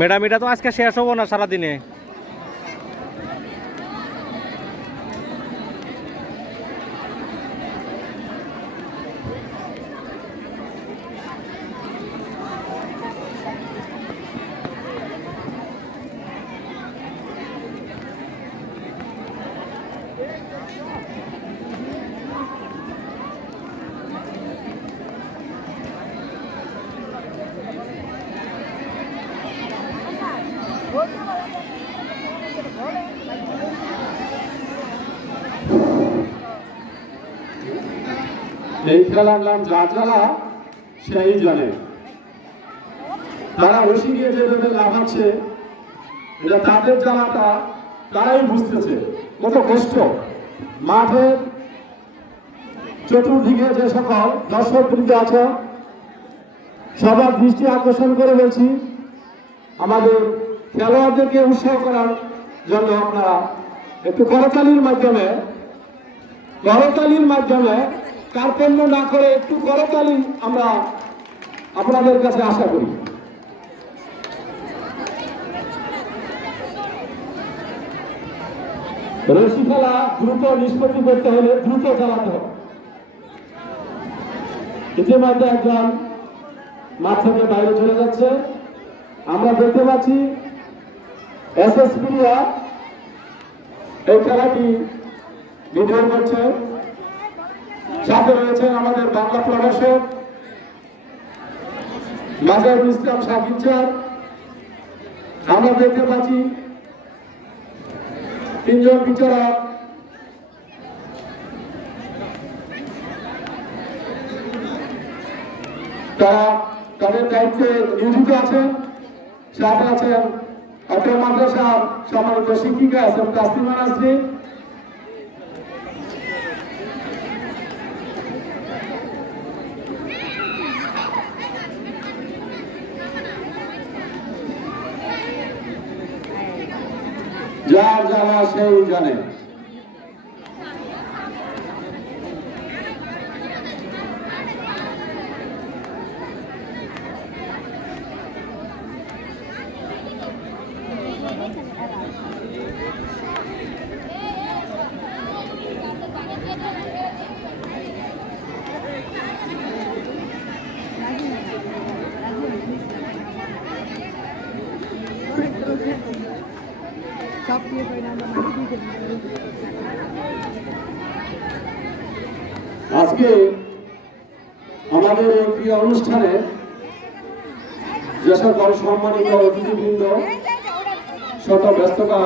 ম্যাডাম, এটা তো আজকে শেষ হবো না সারাদিনে। এই খেলার নাম যা খেলা সেই জানে। তারা রশি নিয়ে যেভাবে লাফাচ্ছে, এটা তাদের জ্বালাটা তারাই বুঝতেছে কত কষ্ট। মাঠের চতুর্দিকে যে সকল দর্শক বৃন্দ আছে সবার দৃষ্টি আকর্ষণ করে বলছি, আমাদের খেলোয়াড়দেরকে উৎসাহ করার জন্য আপনারা একটু করতালির মাধ্যমে কার্পণ্য না করে একটু করতালি আমরা আপনাদের কাছে আশা করি। রশি খেলা দ্রুত নিষ্পত্তি করতে হলে দ্রুত চালাতে হবে। ইতিমধ্যে একজন মাঠ থেকে বাইরে চলে যাচ্ছে। আমরা দেখতে পাচ্ছি এসএসপিরা এই খেলাটি নির্ধারণ করছে। সাথে রয়েছেন আমাদের বাংলা প্রভাষক মাজারুল ইসলাম শাকিল স্যার। আমরা দেখতে পাচ্ছি তিনজন বিচারক, তারা তাদের দায়িত্বে নিয়োজিত আছেন। সাথে আছেন অত্র মাদ্রাসার সম্মানিত শিক্ষিকা আছেন তাসলিমা নাসরিন। যার জ্বালা সেই জানে। আজকে আমাদের এই ক্রীড়া অনুষ্ঠানে যে সকল সম্মানিত অতিথিবৃন্দ শত ব্যস্ততা